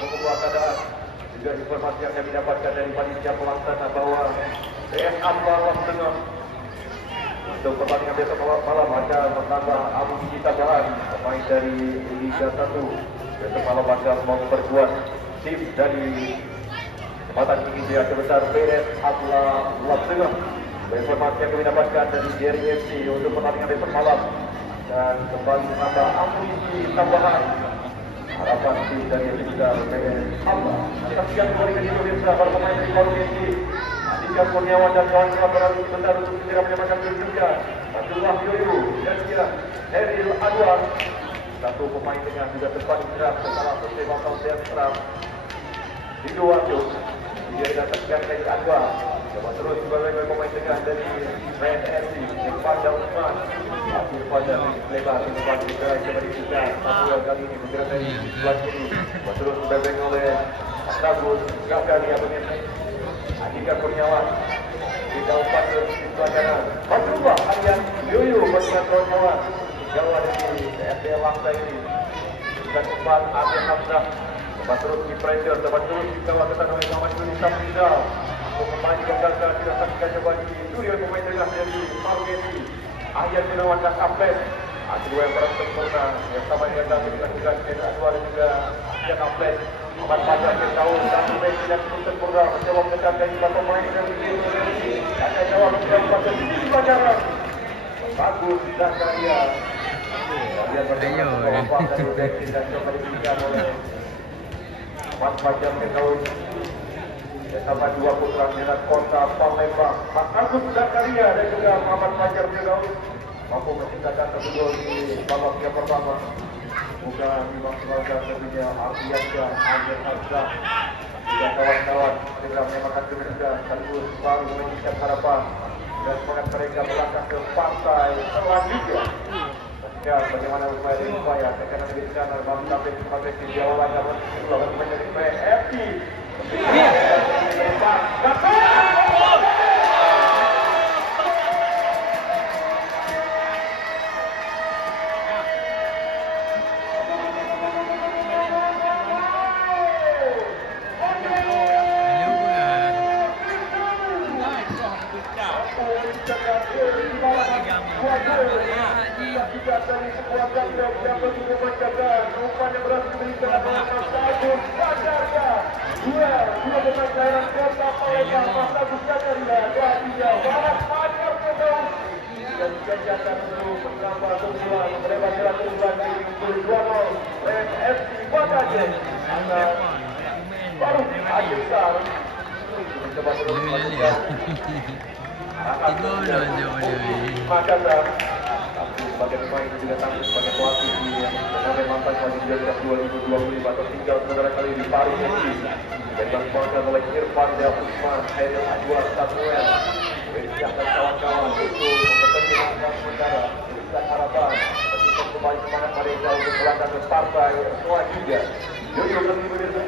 mengubah keadaan. Juga informasi yang kami dapatkan dari panitia pelaksana bahwa PS Ambar Tengah untuk pertandingan besok malam akan menambah amunisi tambahan pemain dari Liga 1. Besok malam akan memperkuat tim dari Tempatan Tinggi Jaya Besar PS Ambar Tengah. Informasi yang kami dapatkan dari Jerry FC untuk pertandingan besok malam dan kembali menambah amunisi tambahan. Harapan tim dari Liga PS Ambar. Saksikan kembali ke Indonesia para pemain dari Polisi. Andika Kurniawan dan kawan-kawan berlalu sebentar untuk segera menyamakan kedudukan. Abdullah Yoyo dan dia Eril Anwar. Satu pemain tengah juga sempat diserang setelah selesai bakal serang. Sidoarjo. Dia datangkan dari Anwar. Coba terus sebagai pemain tengah dari Red FC. Pada Usman. Akhir pada lebar depan kita coba dibuka. Samuel kali ini bergerak dari sebelah kiri. Terus bebeng oleh Agus Gakaria menit. Andika Kurniawan kita umpan ke sisi kanan. Masuklah Aryan Yoyo bergerak Kurniawan. Jauh dari FPL Langsa ini. Kita umpan Aryan Hamzah. Coba terus di pressure, coba terus dikawal ketat oleh Muhammad Yunus Rizal. Kembali gagal kita saksikan coba di studio pemain tengah dari Margeti. Aryan Gunawan dan Aplet. Dua yang berang sempurna yang sama yang gagal dilakukan Ken Anwar dan juga Aryan Aplet. Ahmad Fajar yang tahu satu match yang cukup sempurna mencoba mengejar dari pemain dari Indonesia. Akan jawab pada sisi pelajaran. Bagus Zakaria. Dia berdengar kewafat dari Udeki dan coba diberikan oleh Ahmad Fajar yang tahu bersama dua putra Mirat Kota Palembang, Agus Zakaria dan juga Muhammad Fajar Firdaus mampu menciptakan satu gol di babak yang pertama. Bukan dimaksimalkan tentunya Ardiansyah, Ardian Hamzah juga kawan-kawan segera menyamakan kedudukan sekaligus baru meningkatkan harapan dan semangat mereka melangkah ke partai selanjutnya. Sekarang bagaimana upaya tekanan lebih ke kanan Bang Taufik sebagai tim Jawa Barat lawan menjadi PFC. Sebagai pemain juga tampil sebagai pelatih di turnamen mantan Panitia 2020 atau tinggal saudara kali di Paris FC dan dilakukan oleh Irfan Del Usman, Eril Anwar Samuel, Rizkyah dan kawan-kawan untuk mempertandingkan sementara memberikan harapan untuk kembali semangat mereka untuk melangkah ke partai selanjutnya. Yoyo lebih berita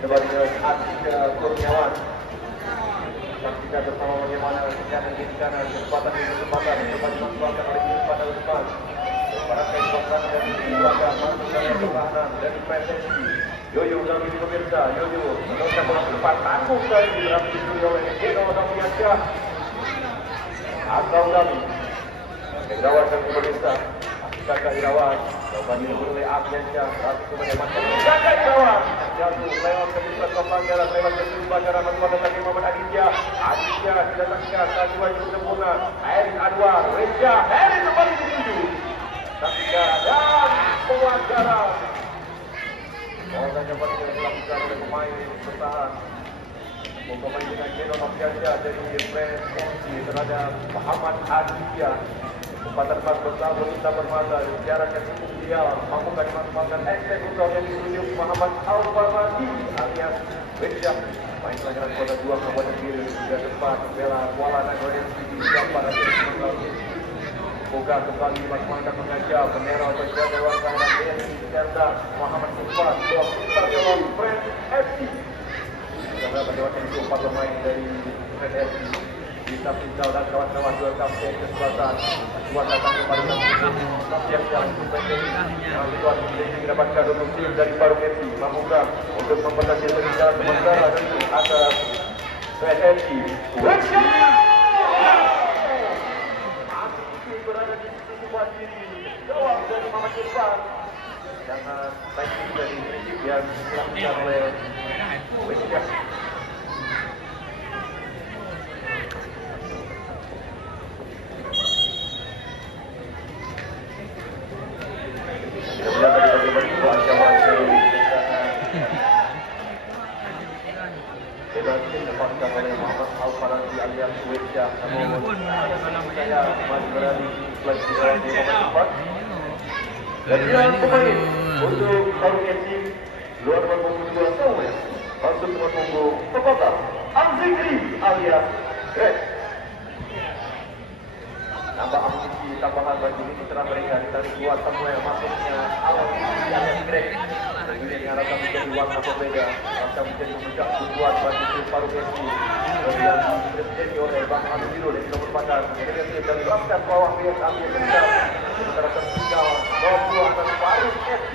sebagai Andika Kurniawan. Saksikan bersama bagaimana kanan kiri kanan kesempatan kembali dimanfaatkan oleh Irfan Del Usman. Para pemain dari belakang masuk dari pertahanan dari PSSI. Yoyo lagi pemirsa, Yoyo menurunkan bola ke depan tanggung kali ini berhasil dicuri oleh Geno Damiansyah. Akram Dami Irawan dan pemirsa Kakak Irawan kembali diburu oleh Damiansyah berhasil menyelamatkan Kakak Irawan jatuh lewat ke pusat pelanggaran lewat ke sisi pelanggaran kepada kaki Muhammad Aditya didatangkan kaki wajib sempurna Erin Anwar Reza Erin kembali dituju saksikan dan pelanggaran Orang dapat dilakukan oleh pemain bertahan. Pemain dengan Geno Damiansyah jadi reaksi terhadap Muhammad Aditya. Kesempatan pas bersama kita bermata jarak yang cukup ideal. Mampukah dimanfaatkan eksekutor yang ditunjuk Muhammad Al-Farmadi alias Reza. Main pelanggaran kota 2 kabupaten kiri juga depan bela Kuala Nagoya di Jawa Barat. Buka kembali masyarakat mengajar bendera berjaga warga BSI Serdang Muhammad Sultan Blok Putar Jalan Friends FC. Karena pada waktu itu 4 pemain dari Friends FC Bisa Rizal dan kawan-kawan dua kapten kesempatan. Tuan datang kembali siap yang pendek. Yang kedua didapatkan untuk tim dari Baru FC. Mampukah untuk memperbaiki berjalan sementara atas PSSI. Masih berada di sebuah diri. Jawab dari Muhammad Irfan. Jangan baik dari prinsip yang dilakukan oleh Wajah. Dilepaskan oleh Muhammad Al-Farazi alias Wajah. Namun saya masih berada di sebelah di bawah dan dia pemain untuk Baru FC luar punggung 2 tahun masuk ke punggung Pekota Al-Zikri alias Greg. Nambah amunisi tambahan bagi mitra mereka ditarik keluar Samuel masuknya Al-Zikri alias Greg. Kemudian rasa menjadi warna berbeda, rasa menjadi memecah tujuan bagi tim Baru FC yang dipresentasi oleh Bang Anu Biru dan juga merupakan negatif dari Ramdan bawah BSAB Kendal. Sementara tertinggal 20 atas Baru FC.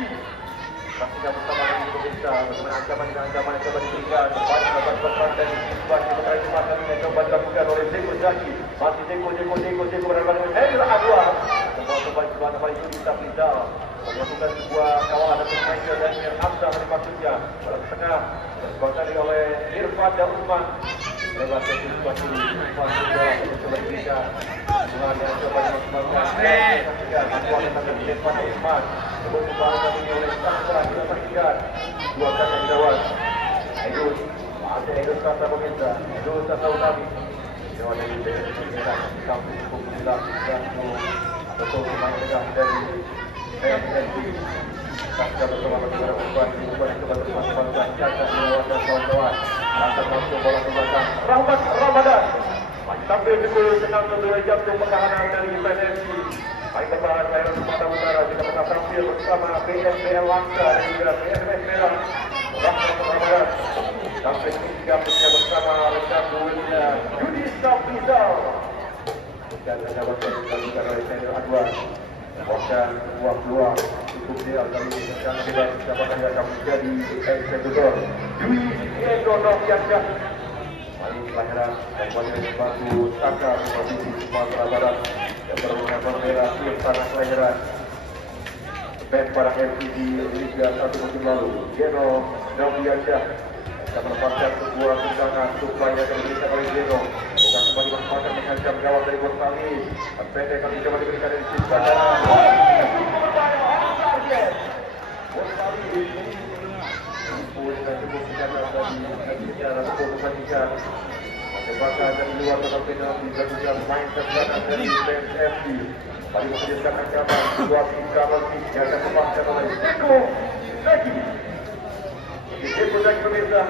Pastinya bersama dengan pemirsa bagaimana ancaman dengan ancaman yang coba diberikan banyak dapat berperan dan bagi perkara kesempatan yang coba dilakukan oleh Zeko Zaki. Masih Zeko berhadapan dengan Hendra Anwar. Semua kembali itu bisa Rizal melakukan sebuah kawalan dan pemain dan Hamzah dari maksudnya pada tengah dibangkali oleh Irfan dan Usman. Lewat dari situasi bola untuk coba diberikan dengan yang coba dimaksimalkan saksikan kekuatan tangan Irfan dan Usman sebelum kembali kali ini oleh Hamzah disaksikan dua kali dilawan Aidus masih Aidus Kasa pemirsa Aidus Kasa Utami lewat dari merah sampai cukup menilai dan betul pemain tegak dari PSSI. Saksikan bersama negara Usman yang coba dimaksimalkan cakap melewat dan kawan-kawan akan masuk bola ke belakang Ramadan masih tampil pukul 6 jam untuk pertahanan dari PSSI. Baik pertahanan daerah Sumatera Utara juga pernah tampil bersama PSBL Langka dan juga PSMS Merah Ramadan tampil ketiga bersama Ricardo William Yudi Safrizal dan mendapat dilakukan oleh Senior Adwan. Bahkan sebuah peluang cukup ideal kali ini rencana bebas siapakah yang akan menjadi eksekutor Dwi Ego Noviansyah Mali kelahiran dan wajah Batu Saka Provinsi Sumatera Barat yang berwarna merah tim tanah kelahiran band para FC di Liga 1 musim lalu Ego Noviansyah akan melepaskan sebuah tendangan supaya akan diberikan oleh Ego bukan kembali berkembangkan mengancam gawang dari Gonzales pendek kali coba diberikan dari sisi kanan dan cukup dikatakan tadi secara cukup membandingkan Tembakan dari luar kotak penalti dan juga main terbatas dari PSFC kembali menghadirkan ancaman situasi Karolsi yang akan dilepaskan oleh Zeko Zaki pemirsa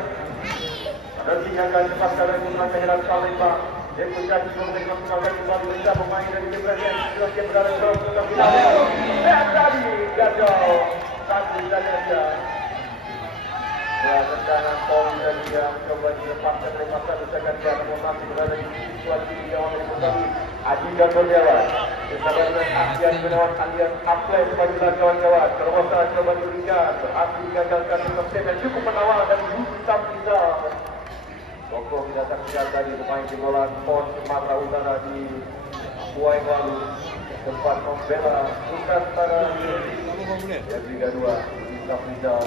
nanti akan dilepaskan dari Muhammad Heran Palembang. Zeko Zaki memberi maksimalkan kembali bisa pemain dari tim Presiden sudah siap berada di dalam kotak penalti dan tadi gagal satu saja. Tendangan Paul dan dia mencoba dilepaskan oleh masa desakan dia namun masih berada di situasi di gawang dari Mutali Aji dan Berjalan bersama dengan Asian Gunawan alias Aplay sebagai kawan-kawan terobosan coba diberikan berhasil digagalkan dengan semen cukup menawar dan Yusuf Rizal Toko binatang tinggal tadi pemain jebolan PON Sumatera Utara di Papua yang lalu sempat membela Nusantara dan Liga 2 Yusuf Rizal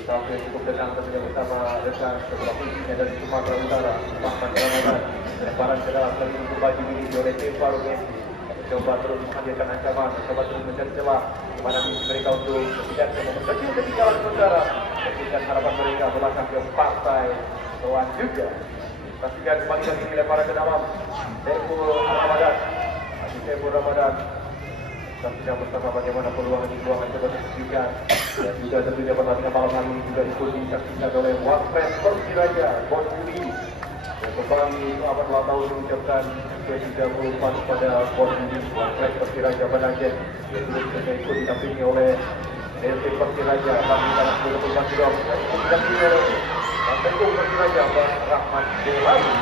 sampai cukup tenang tentunya bersama rekan sebelah kuncinya dari Sumatera Utara Rahman Ramadan lemparan ke dalam kali ini kembali dimiliki oleh tim Baru FC coba terus menghadirkan ancaman coba terus mencari celah di mana misi mereka untuk tidak memperkecil ketinggalan sementara dan harapan mereka belakang ke partai lawan juga pastikan kembali lagi ini lemparan ke dalam Zeko Ramadan tidak bersama bagaimana peluang coba diberikan dan juga tentunya pertandingan malam hari ini juga ikuti disaksikan oleh Wapres Persiraja Bos Budi yang kembali selamat ulang tahun mengucapkan ke-34 pada Bos Budi Wapres Persiraja Banajen yang juga ikut didampingi oleh DLT Persiraja kami tanah sudah berubah juga dan didampingi oleh Tentu Persiraja Bang Rahmat Delali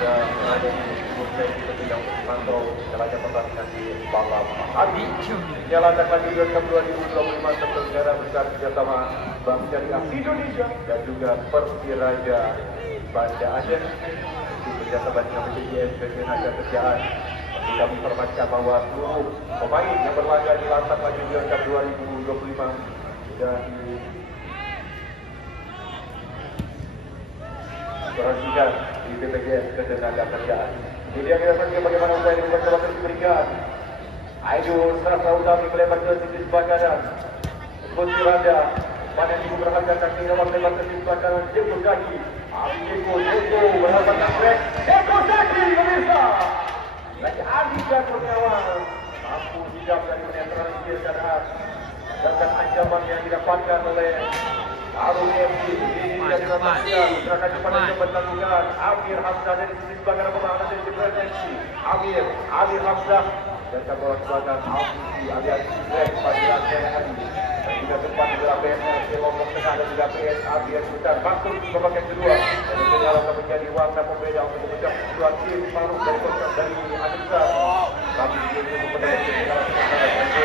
sudah berada di kursi itu yang memantau jalannya pertandingan di malam hari. Jalankan lagi World Cup 2025 terselenggara besar kerjasama Bank Syariah Indonesia dan juga Persiraja Banda Aceh. Kerjasama dengan BPJS Ketenaga Kerjaan. Kami informasikan bahwa seluruh pemain yang berlaga di lantak lagi World Cup 2025 sudah diperhatikan di BPJS Ketenaga Kerjaan. Jadi yang kita saksikan bagaimana upaya yang dibuat coba terus diberikan. Aidul Sasa Utami melebar ke sisi sebelah kanan. Putri Raja mana yang berharga kaki nomor melebar ke sisi sebelah kanan. Jeko Zaki. Jeko berhadapan dengan Jeko Zaki pemirsa. Lagi Andika Kurniawan mampu hijab dari menetralisir keadaan dan ancaman yang didapatkan oleh Arun FC yang dilakukan gerakan cepat dan cepat dilakukan. Amir Hamzah dari sisi sebelah kanan pemain dari Depresi. Amir Hamzah dan bola belakang Alfi alias Greg pada lantai dan juga sempat adalah PNS di Lombok Tengah dan juga PSA yang besar masuk ke babak kedua dan menyalurkan menjadi warna pembeda untuk memecah kedua tim baru dari kosong dari Adisa. Kami juga memperoleh segala sesuatu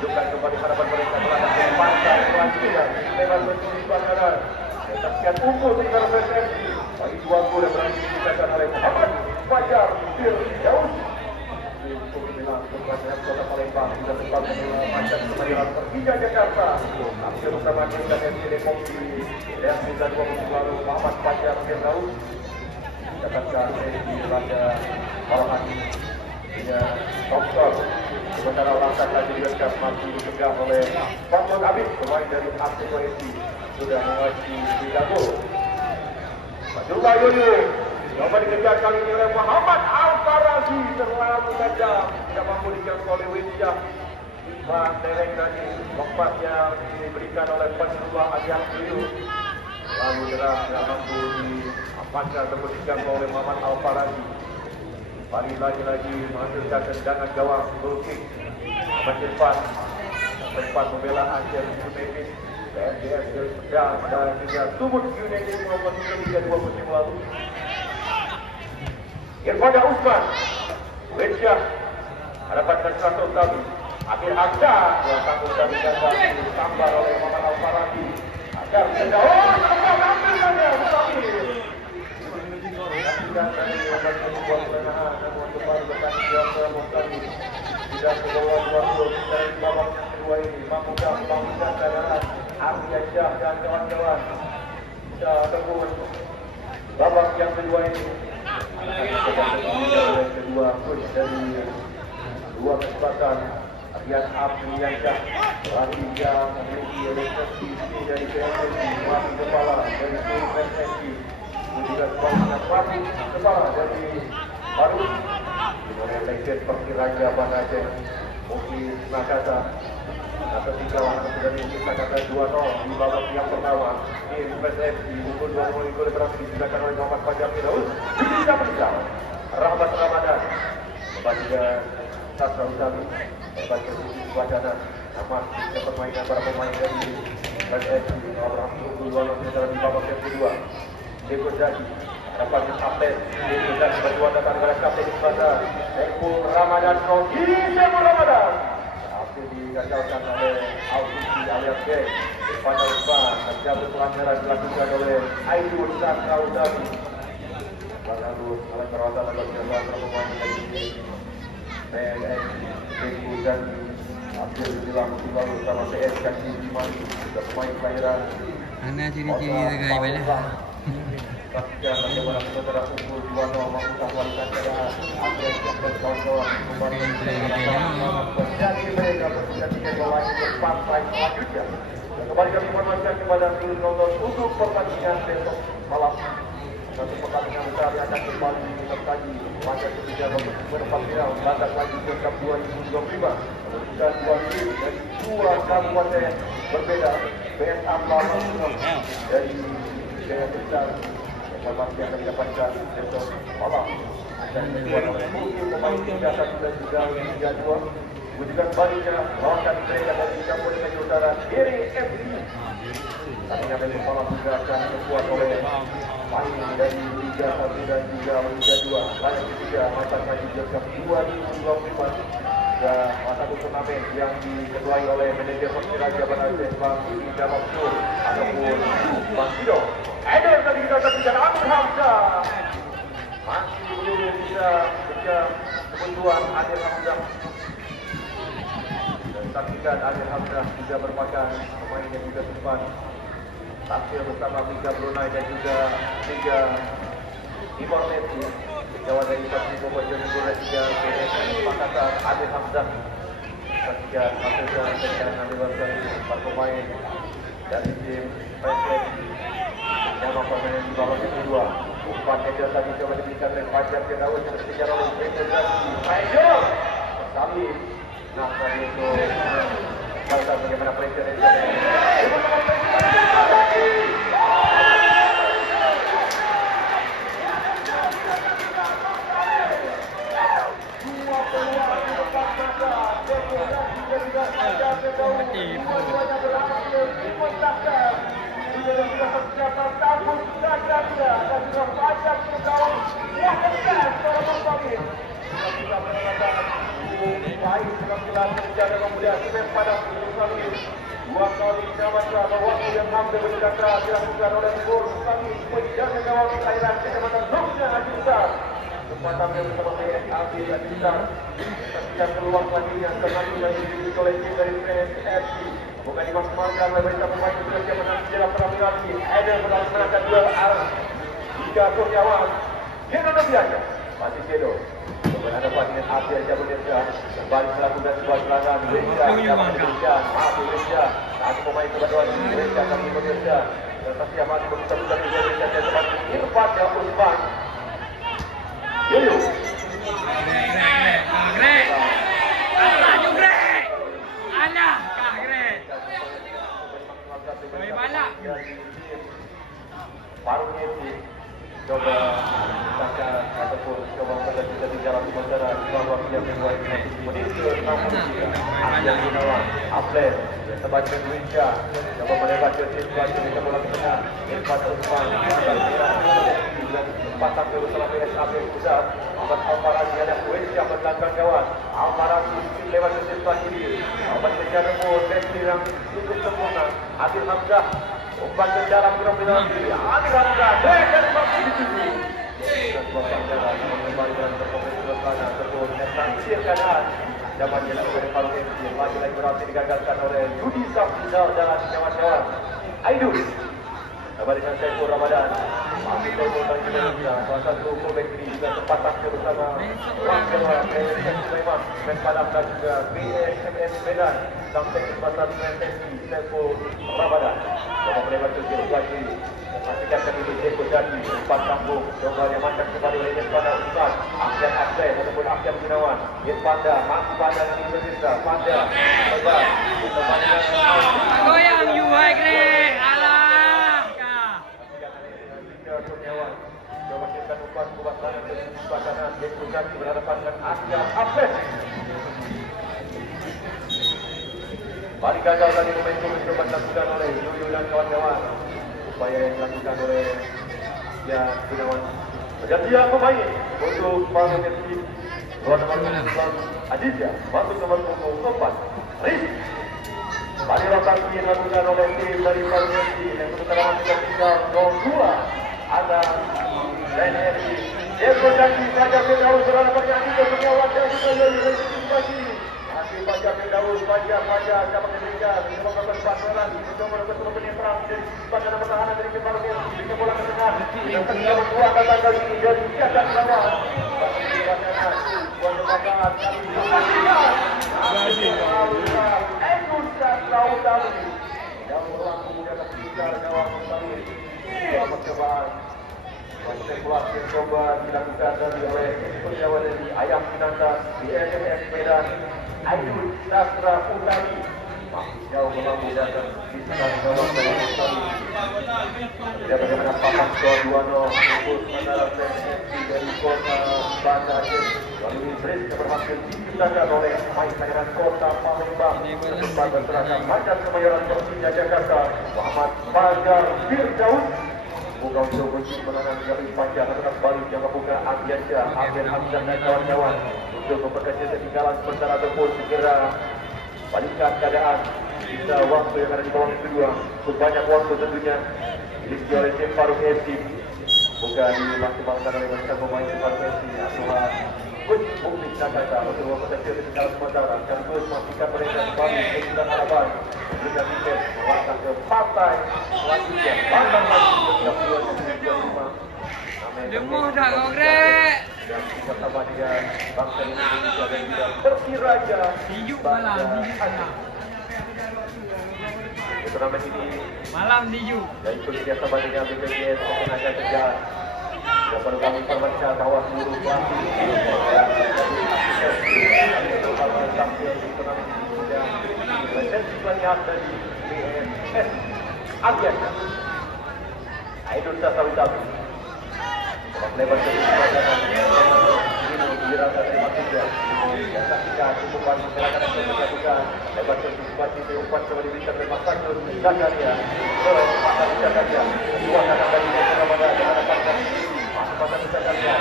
bukan kembali hadapan mereka melangkah ke pantai pelantikan lewat posisi kanan dan saksikan unggul di negara PSMC bagi dua gol yang berhasil diciptakan oleh Muhammad Fajar Firdaus. Kepada Kota Palembang sudah sempat memanjat kembali Persija Jakarta. Hampir bersama dengan FC Depok di reaksi dan 2 musim lalu Muhammad Fajar Firdaus dapatkan di laga malam hari dengan top skor. Sementara langkah lagi di Cup masih dipegang oleh Fatul Abid pemain dari Arsenal FC sudah mengaji 3 gol. Majullah Yoyo coba dikejar kali ini oleh Muhammad Al-Farazi terlalu tajam tidak mampu dijangkau oleh Winsyah. Imbang dereng tadi lepas yang diberikan oleh Fajrullah Adiang Liu lalu derang tidak mampu diamankan ataupun dijangkau oleh Muhammad Al-Farazi. Balik lagi menghasilkan tendangan gawang goal kick. Ahmad Irfan sempat membela Aceh United PSDS dari Pedang dan juga Sumut United melakukan Liga 2 musim lalu. Irfan Usman Winsyah mendapatkan satu kali Amir Hamzah yang tanggung dari ganda disambar oleh Muhammad Al-Farazi agar menjauh ambilkannya dari sebuah kelengahan namun kembali bertanding di Australia tidak kebawa 2 gol dari babak yang kedua ini mampukan keadaan Arya Syah dan kawan-kawan bisa tembus babak yang kedua ini. Kedua coach dari dua kesempatan Rian Afriansyah pelatih yang memiliki lisensi dari PSSI pelatih kepala dari PSSI dan juga sebaliknya pelatih kepala dari baru dengan legend Persiraja Banda Aceh Muklis Nakasa. Atau 3 lawan sudah kita kata 2-0 di babak yang pertama tim PSSI pukul 20 gol berhasil diciptakan oleh Muhammad Fajar Firdaus. Bisa berjalan Rahmat Ramadan kepada Sasa Utami sebagai posisi wacana nama permainan para pemain dari PSSI berhasil pukul 20 di babak yang kedua. Jeko Zaki dapatkan kapten Jeko Zaki berdua datang kepada kapten di sebelah Saiful Ramadan Saiful Ramadan digagalkan oleh Alfi alias Geng pada Usman terjadi pelanggaran dilakukan oleh Aidul Sasa Utami lalu oleh perawatan atau perawatan pemain dari PNS Jeko Zaki hampir dibilang musim lalu sama CS Kaki Dimani juga pemain kelahiran mana ciri-ciri segai balik pasca bagaimana saudara unggul 2-0 mampu kualitas keadaan Aceh dan kawan-kawan kembali menjadi mereka berjanjikan bahwa ini partai selanjutnya. Kembali kami informasikan kepada seluruh penonton untuk pertandingan besok malam. Satu pertandingan besar yang akan kembali disertai pada ketiga berempat final batas lagi World Cup 2025 dan 2 tim dari 2 kabupaten berbeda. PSA Palembang dari Jaya Besar yang masih akan didapatkan besok malam dan kedua oleh mungkin pemain 3-1 dan juga 3-2 Kunjungan baliknya lawan mereka dari Campur Negeri Utara Diri FC. Kami ambil kepala pergerakan terkuat oleh main dari Liga 1 dan juga Liga 2. Layak ketiga masa kaji Jogja 2024 dan masa turnamen yang diketuai oleh manajer Persiraja Banten Bang Ida Maksud ataupun Bang Sido. Eder tadi kita saksikan Amir Hamzah. Masih belum bisa kerja kebutuhan Amir Hamzah. Dan saksikan Amir Hamzah juga merupakan pemain yang juga sempat tampil bersama Liga Brunei dan juga Liga Timor Leste. Jawab dari Pasir Bogor Jogja 3 Makassar Amir Hamzah. Saksikan Hamzah dan Amir Hamzah para pemain dari tim PSS yang mempermainkan di bawah yang kedua. Umpan Eder tadi coba diberikan oleh Fajar Firdaus yang dikejar oleh Federasi Fajar kali. Nah tadi itu Fajar bagaimana pressure dua kali jawatan waktu yang hampir berdekatan dilakukan oleh Bor kami penjaga gawang Thailand Kecamatan Luknya Haji Besar. Kesempatan yang bersama PSAB Haji Besar saksikan peluang selanjutnya terlalu lagi oleh tim dari PSFC. Bukan dimaksimalkan oleh mereka pemain yang sudah siap menang dalam penampilan ini. Eder menangkan dua arah hingga Kurniawan. Gedo biasa masih Gedo. Berhadapan dengan Abdul Jabudirja kembali melakukan sebuah serangan Indonesia dapat diberikan Indonesia satu pemain kebaduan Indonesia kami Indonesia dan pasti masih berusaha di Indonesia dan teman Irfan dan Usman Yoyo Grek Allah juga Allah Grek bagaimana paruhnya itu coba baca ataupun coba membaca di jalan sementara bahwa dia membuat menit ke-63 Abdul Gunawan Abdul sebagai Indonesia coba melebar ke situasi dengan bola tengah Irfan Usman empat tampil bersama PSAB Pusat Ahmad Al-Faradi dan Indonesia belakang gawang Al-Faradi lewat ke situasi ini Ahmad Kejar Mur Messi yang cukup sempurna Amir Hamzah umpan ke dalam penampilan ini Amir Hamzah dan masih dituju sebuah pelajaran kembali dalam berkompetisi bersama ataupun tansir keadaan dapat dilakukan oleh Palu FC lagi berhasil digagalkan oleh Yudi Safrizal dan kawan-kawan Aidul bersama dengan Saiful Ramadan masih Saiful Bang Indonesia salah satu fullback ini juga sempat tampil bersama wakil PSS Sulaiman dan Padang dan juga PSMS Medan sampai ke pasar PSSI Saiful Ramadan coba melebar ke situasi pastikan kami di Jeko Jadi empat kampung coba diamankan kembali oleh Irfan Usman Akhir Akses ataupun Akhir Gunawan Irfanda masih Panda di Indonesia Panda lebar goyang you hai Grek Allah Kurniawan coba kita umpan kuat tangan ke sebelah kanan Jeko Jadi berhadapan dengan Akhir Akses balik gagal tadi momentum coba dilakukan oleh Yoyo dan kawan-kawan upaya yang dilakukan oleh ya Gunawan bergantian pemain untuk Palu FC nomor 9 Aditya masuk nomor 4 Riz balik rotasi yang dilakukan oleh tim dari Palu FC yang sementara masih tinggal 02 ada DNRI Jeko Jadi Fajar Firdaus berhadapan dengan Aditya Kurniawan dan juga Yoyo dan Simpati masih Fajar Firdaus Fajar dapat diberikan mencoba pasaran mencoba betul penyerang dari badan pertahanan dari Palu FC dengan bola ke tengah yang kedua berdua datang kali ini dari siaga bawah kanan buat tebakan kali ini Indonesia Lautari yang ulang kemudian tertinggal gawang Lautari dalam percobaan konsentrasi coba dilakukan oleh Kurniawan dari Ayam Pinangka di SMS Medan Aidul Sastra Utari jauh melambung dan bisa gawang dari Australia. Tidak bagaimana papan skor 2-0 untuk antara PSSI dari Kota Banda Aceh. Lalu Ibris yang berhasil diciptakan oleh pemain layanan Kota Palembang. Sempat berseragam Macan Kemayoran Persija Jakarta, Muhammad Fajar Firdaus. Buka untuk kunci menangan garis panjang tetap balik yang membuka Abiansyah, Amir Hamzah dan kawan-kawan untuk memperkecil ketinggalan sementara ataupun segera balikan keadaan. Bisa waktu yang ada di bawah kedua, banyak waktu tentunya dimiliki oleh tim Faruk FC. Buka dimaksimalkan oleh barisan pemain tim Faruk FC. Asuhan Coach Mukmin Jakarta untuk memperkecil ketinggalan sementara. Sekaligus memastikan mereka kembali ke Sudan Harapan dengan tiket melangkah ke partai selanjutnya. Bantang lagi setiap 2-5. Demuh dah kau Greg. Dan kita sama dengan bangsa Indonesia dan juga Persiraja. Dijuk malam, dijuk malam. Turnamen ini Malam dijuk. dan ikut kerjasama dengan BPJS Ketenaga Kerjaan. Yang perlu kami informasikan bahwa seluruh pelatih dan terutama tampil di turnamen ini sudah lisensi pelatihan dari BNS Aviation. Aidul Sasawitabi. Lebar ke Wirata terima kasih. Dan saksikan cukup bagi silakan untuk dilakukan. Lebar ke situasi diumpan coba diberikan oleh Mas Fatul Zakaria. Oleh Pak Fatul Zakaria. Dua kanan dari Ramadan dan ada Pak Fatul Zakaria.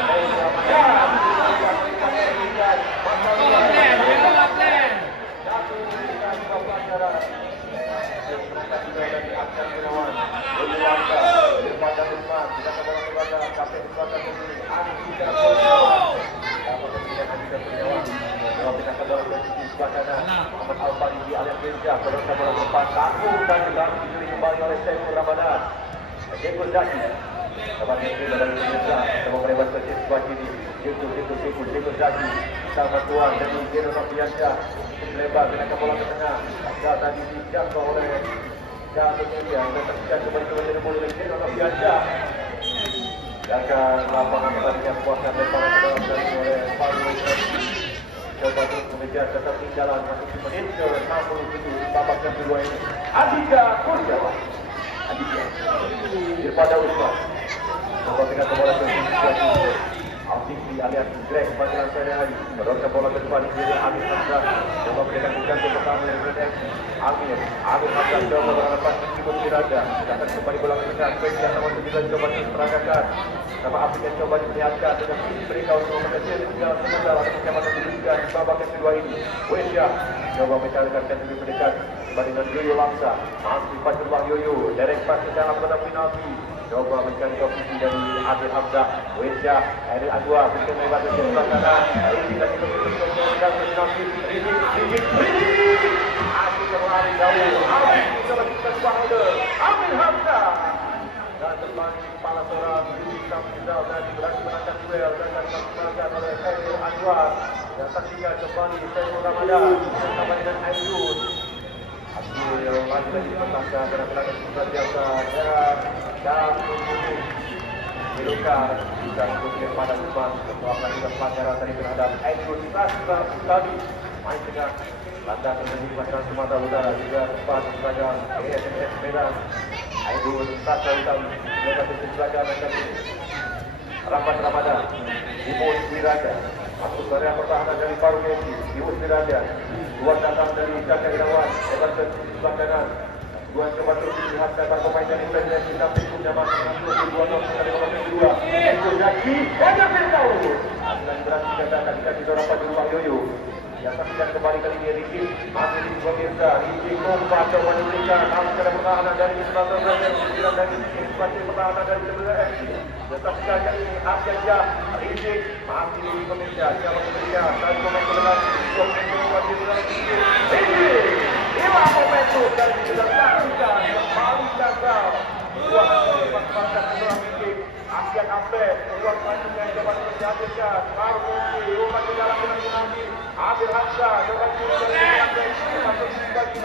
Satu dengan pelajaran. Berangkat juga dari Aksan Gunawan. Berluangka. Daripada Usman. Tidak kebola kepada Kapten Usman sendiri. Ani tidak berluang. Dapat pemilihan Ani tidak berluang. Kalau tidak kebola ke sisi sebelah kanan. Muhammad Al-Faridi alias Rizja. Berangkat bola depan. Takut dan gelar diberi kembali oleh Saiful Ramadan. Jekul Zaki. Dapat diberi dari Rizja. Kita melebar ke sisi sebelah kiri. Jekul Zaki. Sama tuan dari Geno Noviansyah. Lebar dengan bola ke tengah. Pasal tadi dijangkau oleh jatuhnya dia. Dan tersiap kembali ke bola Geno Noviansyah. Akan lapangan pertandingan puaskan lemparan ke dalam dari oleh Faruk. Coba terus mengejar ketertinggalan masuk di menit ke 67 babak yang kedua ini. Andika Kurniawan. Andika. Daripada Usman. Coba dengan bola ke sisi Al-Fikri alias Greg panggilan sehari-hari. Mendorongkan bola ke depan ini Amir Hamzah. Coba berikan jantung pertama dari BNS. Amir Hamzah coba berhadapan meskipun tidak ada. Datang kembali bola ke tengah. Spesial nomor 9 coba diseragakan. Nama Apik yang coba diperlihatkan dengan mereka untuk memperkecil tinggal sementara untuk kecamatan diberikan di babak yang kedua ini. Wesya coba mencarikan lebih mendekat kembali dengan Yoyo Lamsa. Masih Fatul Bang Yoyo. Derek pas ke dalam kotak penalti. Coba mencari opsi dari Amir Hamzah. Wesya Adil Adwa berikan lebar ke sebelah kanan. Ini lagi betul-betul dan penalti. Rizik. Asyik kembali jauh. Asyik coba kita Bahada. Amir Hamzah. Dan terbang kepala seorang Rizal dan berhasil menangkan duel dan dilakukan oleh Adil Adwa. Dan saksikan kembali Saiful Ramadan bersama dengan Aidul. Abdul lagi menangkan gerakan super biasa dan dilukar dan kemudian pada Usman setelah melakukan pelanggaran tadi terhadap Aidul tadi main dengan landas terjadi pelanggaran Sumatera Utara juga sempat pelanggaran PSMS Medan. Aidul Sasa Utami mereka terjadi pelanggaran dan Rapat Ramadan Imus Wiraja masuk area pertahanan dari Faruk FC. Imus Wiraja dua datang dari Jaka Irawan lebar ke sebelah kanan. Dua coba terus dilihatkan para pemain dari PSS tapi punya masih 22 dari babak kedua. Jekul Zaki banyak Firdaus dan berhasil dikatakan dikasih seorang Fajrul Wahyoyo. Yang saksikan kembali kali ini Riki masih di pemirsa. Riki kompak coba diberikan namun ada pertahanan dari Selatan dan dari inflasi pertahanan dari Sebelah FC. Dan saksikan kali ini Abiansyah Riki masih di pemirsa. Siapa pemirsa dan pemain kebenar Riki inilah momentum dan kita saksikan kembali gagal. Dua pasang seorang Riki Abian Abed keluar majunya coba terjadikan Faruk FC rumah ke dalam penalti. Amir Hamzah coba dari masuk bagi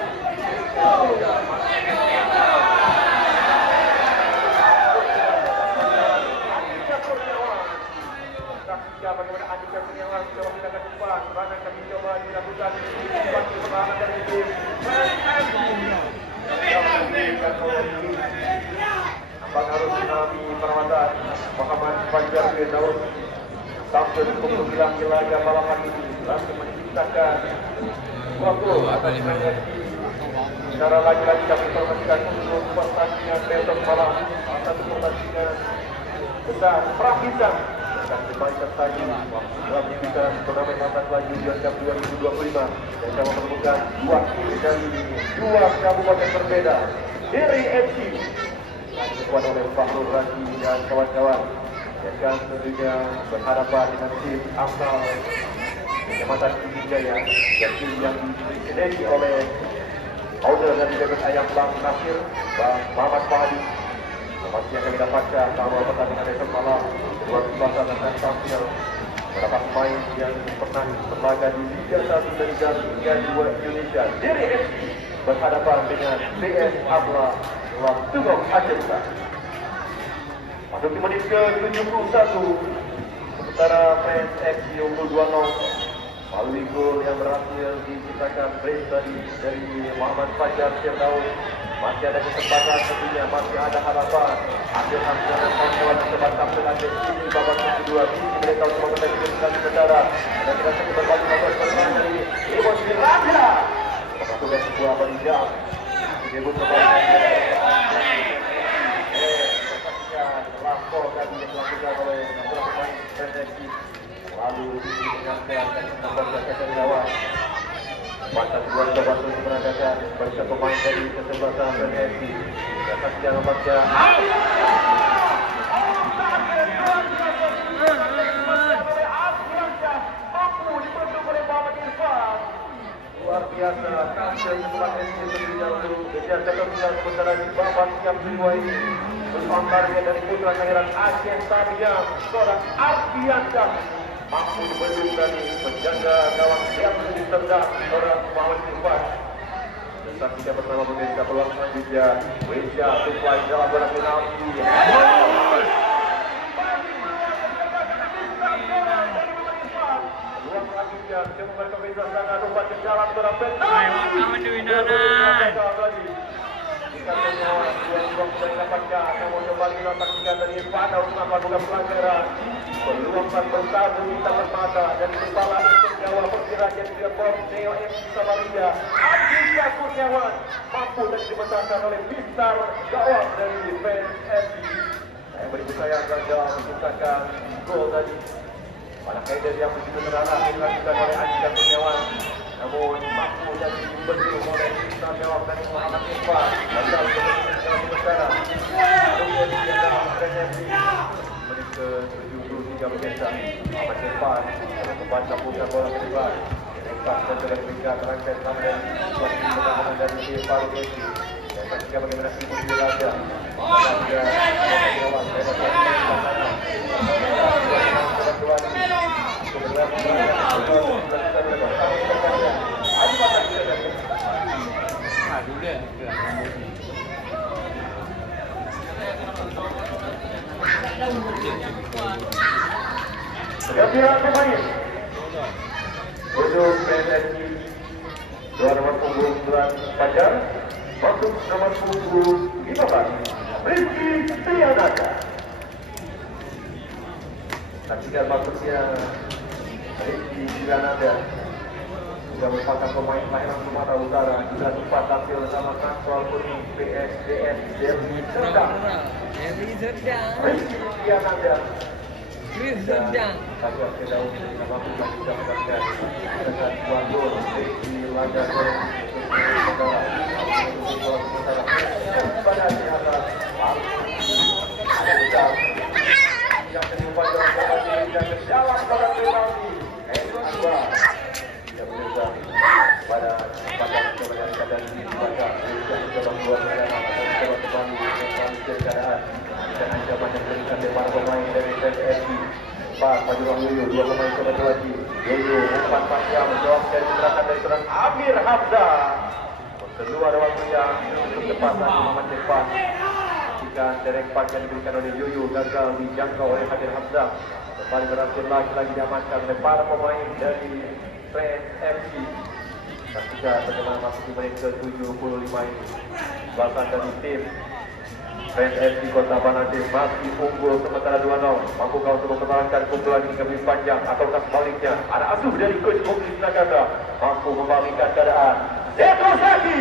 Andika Kurniawan. Saksikan bagaimana Andika Kurniawan coba menggunakan umpan serangan kami coba dilakukan bagi pertahanan dari tim Pengaruh Tsunami Perawatan Muhammad Fajar Firdaus tampil cukup gemilang di laga malam hari ini, langsung menciptakan 2 gol atas Reneski. Secara lagi-lagi kami informasikan untuk pertandingan besok malam, satu pertandingan besar prahisan akan kembali tersaji dalam pembicaraan turnamen mantan laju Liga Cup 2025 yang akan menemukan 2 tim dari 2 kabupaten berbeda. Diri FC dikuat oleh Fahrul Razi dan kawan-kawan yang akan tentunya berhadapan dengan tim Amnal Kecamatan Jaya dan tim yang dipresentasi oleh owner dari Bebek Ayam Bang Nasir, Bang Muhammad Fahdi. Masih akan didapatkan bahwa pertandingan besok malam kedua tim bangsa akan tampil beberapa pemain yang pernah berlaga di Liga 1 dan Liga 2 Indonesia. Diri FC berhadapan dengan BS Abla dalam Tugok Aceh. Masuk di menit ke-71, sementara Friends FC unggul 2-0 melalui gol yang berhasil diciptakan brace dari Muhammad Fajar Firdaus. Masih ada kesempatan tentunya, masih ada harapan. Akhir Hamzah dan kawan-kawan sempat tampil lagi di babak kedua. Ini mereka semua kembali ke sementara dan kita sedang berbagi babak pertama dari Ibu Raja. Masukkan sebuah penjam. Debut kembali. Lapor tadi yang dilakukan oleh pemain Reneski. Lalu diingatkan dan memperbaiki dari lawan. Masa dua coba untuk menandakan bagi pemain dari kesebelasan Reneski. Datang dia membaca. Luar biasa, hasil tempat SC berjauh kejar ketemuan sementara di babak yang kedua ini berpamparnya dari putra kelahiran Aceh Tamiang, seorang Ardiansyah mampu dibendung dari penjaga gawang yang lebih sedang seorang Muhammad Irfan. Dan saat tidak bersama pemirsa peluang selanjutnya Wesia Suplai dalam bola penalti. Peluang selanjutnya coba mereka bisa sana lompat ke dalam bola penalti. Dua sudah didapatkan, namun kembali dilakukan dari pada Usman bukan pelanggaran. Peluang bertabung di tangan mata dan kepala untuk Jawa pergerakan di Borneo FC Samarinda. Andika Kurniawan mampu dan dibesarkan oleh Bistar gawang dari defense FC. Yang berikut saya gagal menciptakan gol tadi. Pada kaidah yang begitu sederhana dilakukan oleh Andika Kurniawan. Namun mampu dan dibendung oleh Bistar gawang dari Muhammad Irfan. Gagal dengan besar. Kemudian dia dalam Reneski. Menit ke-73 pemirsa. Muhammad Irfan membaca bukan bola ke depan. Irfan mencoba berikan rangkaian sampai suatu pertahanan dari Irfan Resi. Dan ketika bagaimana ibu dia raja. Maka dia mengawal hebat dari pertahanan. Kehadiran pemain untuk PSSI dua nomor punggung 9 Fajar masuk nomor punggung 15 Rizky Trianaka. Saksikan maksudnya Rizky Trianaka juga merupakan pemain kelahiran Sumatera Utara, juga sempat tampil bersama Transfer Kuning PSDS Derby Serdang. Rizky Trianaka Serdang. Tagar Firdaus dengan mampu juga mendapatkan dengan dua gol di laga pada atas ada besar yang terlibat dalam penalti dan ke dalam kotak penalti. Akbar tidak berbeda pada keadaan ini dibaca mencoba keluar dari dalam atau mencoba kembali ke keadaan dan ancaman yang diberikan oleh para pemain dari PSSI. Pak Majulah Yoyo, dua pemain coba lagi. Yoyo umpan pasca menjawab dari gerakan dari seorang Amir Hamzah. Kedua ada waktu yang untuk cepatan Muhammad Irfan. Jika derek pas yang diberikan oleh Yoyo gagal dijangkau oleh Amir Hamzah. Kembali berhasil lagi diamankan oleh para pemain dari Friends FC. Saksikan bagaimana masuk di menit ke-75 ini. Balasan dari tim PSSI Kota Banate masih unggul sementara 2-0. Mampukah untuk mempertahankan kumpulan ini lebih panjang ataukah sebaliknya? Ada asuh dari coach Muklis Nagata mampu membalikkan keadaan. Detrosaki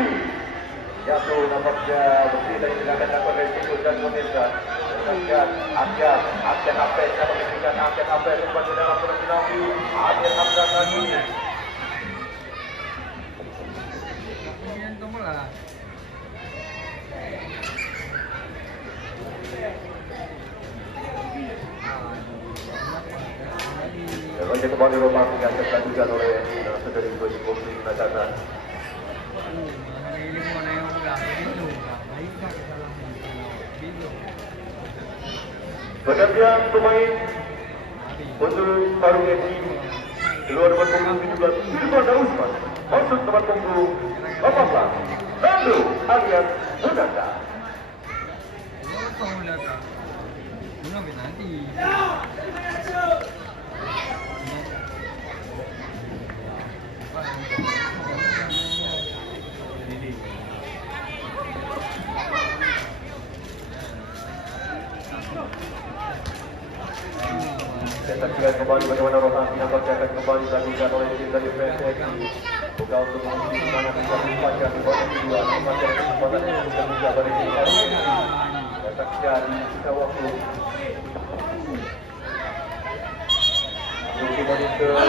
jatuh nampaknya bersih dari tindakan dapat dari Tikus dan Monesa. Akan Apes atau memberikan Akan Apes kembali dalam penalti. Akan Hamzah lagi. Kemudian kamu lah. Raja kembali rumah diangkatkan juga oleh saudari coach Muklis Nagata. Pergantian pemain untuk Tarung FC keluar nomor punggung 17 Irfan Usman masuk nomor punggung 18 Nandu alias Munanda. Dan saksikan kembali bagaimana rotasi yang akan kembali dilakukan oleh tim dari PSSI. Bukan untuk mengisi di mana bisa dipakai di bawah kedua, memakai kesempatan yang bisa juga bagi tim PSSI. Dan saksikan di sisa waktu. Untuk monitor.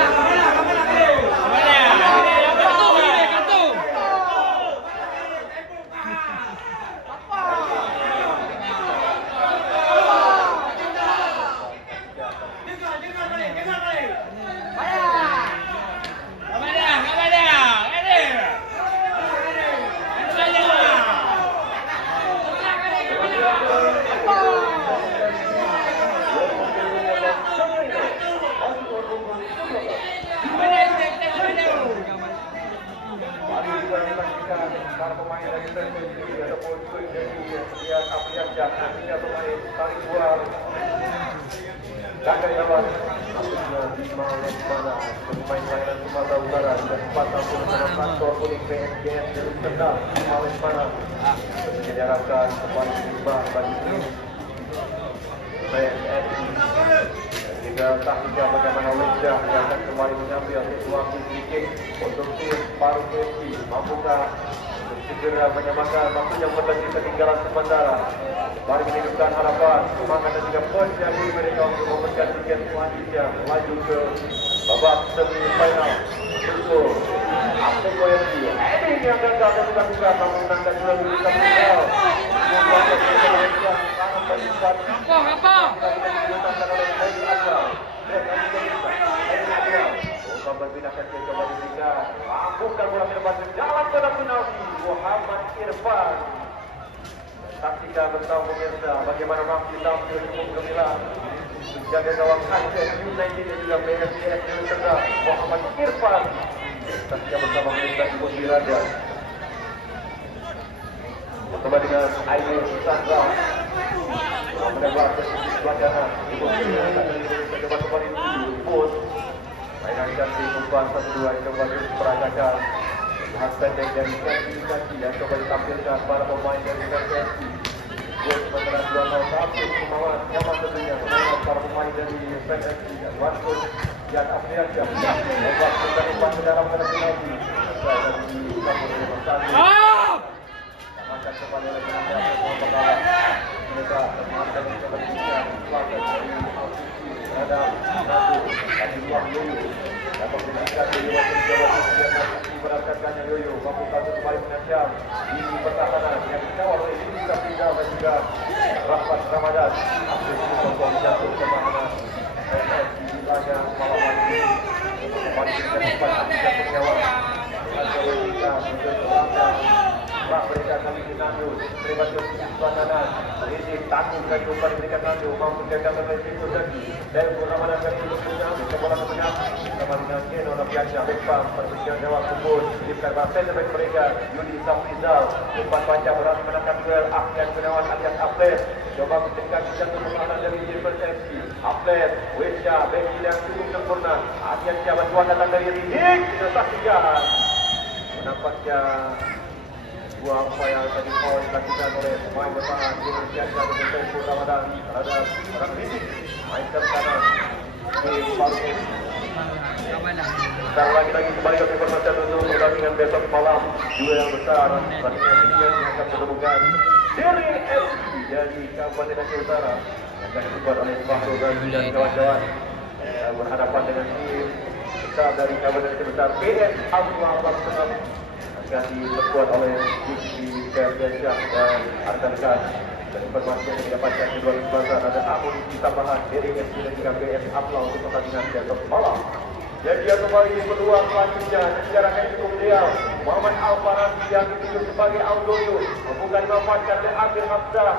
Para pemain dari PSSI ataupun coach dari Rian Aprian Jaka hingga pemain tarik buar Kakak Yawan Bima Lesmana pemain layanan Sumatera Utara dan 4 tahun bersama kantor kuning PSGS dari Kendal Bima Lesmana diharapkan kembali tiba bagi tim PSSI hingga tak hingga bagaimana Wejah yang akan kembali mengambil situasi sedikit untuk tim Parung FC mampukah segera menyamakan maksudnya membatasi ketinggalan sementara. Mari menghidupkan harapan, semangat dan juga penyanyi mereka untuk memberikan tiket selanjutnya melaju ke babak semifinal. Betul. Apa yang dia? Ini yang gagal dan bukan namun menangkan juga bisa menang. Membuat Indonesia sangat berlipat. Apa? Berbinakan ke kembali tinggal mampukan bola ke depan jalan pada penalti Muhammad Irfan. Saksikan bersama pemirsa bagaimana masih tampil cukup gemilang menjaga gawang Aceh United dan juga PSGS dari Kendal Muhammad Irfan. Saksikan bersama pemirsa di Putri Raja bersama dengan Ayu Sandra mendapat posisi pelajaran di Putri Raja dan Indonesia coba kembali pun mainan cantik umpan 1-2 coba diperagakan lihat pendek dari kaki yang coba ditampilkan para pemain dari PSSI. Gol sementara 2-0 satu kemauan nyaman tentunya para pemain dari PSSI dan Wansur yang Afriansyah lepas dari umpan ke dalam pada penalti dari Kampung Nomor 1 akan kembali oleh penanda pembawa mereka mengamankan coba diberikan selatan dari posisi terhadap Nadu dari Wang Yoyo dapat diberikan dari wakil jawab yang masih berangkatkannya Yoyo mampu satu kembali mengancam di pertahanan yang dikawal oleh Yudi Safrizal dan juga Rahmat Ramadan hasil sokong jatuh kemahaman PSSI di laga malam hari ini kembali diberikan umpan Abdullah Kurniawan Raja Wajika menjadi belakang berikan kami di Nando terlibat ke sisi kanan ini tanggung dari umpan diberikan Nando mampu menjaga oleh Tikus dan Ramadan dari Indonesia bisa bola ke tengah sama dengan Keno Nafiansyah Bekpam perbincangan jawab kubur diberikan bahasa terbaik mereka Yudi Safrizal umpan panjang berhasil menangkap duel Afian Gunawan alias Aples coba mencetak jatuh perlawanan dari PSSI Aples Wesha beki yang cukup sempurna Afiansyah bantuan datang dari Ridik kita saksikan menampaknya sebuah upaya tadi mau dilakukan oleh pemain bertahan Indonesia dan Tengku Ramadan terhadap orang Rizik main ke kanan di Parkir. Dan lagi-lagi kembali ke informasi untuk pertandingan besok malam duel yang besar pertandingan ini yang akan menemukan Diri FC dari Kabupaten Aceh Utara yang akan dibuat oleh Fahrul Razi dan kawan-kawan berhadapan dengan tim besar dari Kabupaten Aceh Utara PS Abdullah Barcelona akan diperkuat oleh Gusti Kerjasyak dan rekan-rekan. Dan informasi yang didapatkan di luar kesempatan ada amunisi tambahan Diri FC dan juga PS Abdullah untuk pertandingan besok malam. Jadi yang kembali peluang selanjutnya dijarakkan cukup ideal. Muhammad Al-Farad yang ditunjuk sebagai Audoyo membuka dimanfaatkan oleh Akhir Hafsah.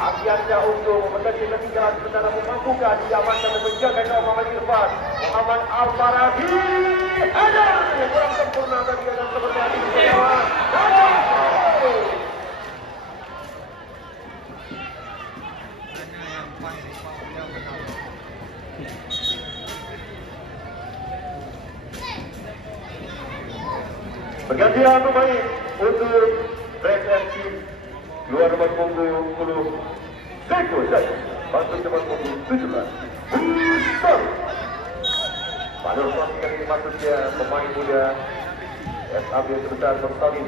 Akhirnya untuk memperbaiki ketinggalan secara memampukan diamankan dan menjaga kaum Muhammad Irfan. Muhammad Al-Farad ada yang kurang sempurna tadi yang seperti hati semua. Pergantian pemain untuk PSMC luar nomor punggung 10 Zeko Zai masuk nomor punggung 17 Ustaz. Pada situasi kali ini masuknya pemain muda SAB sebesar Bersalin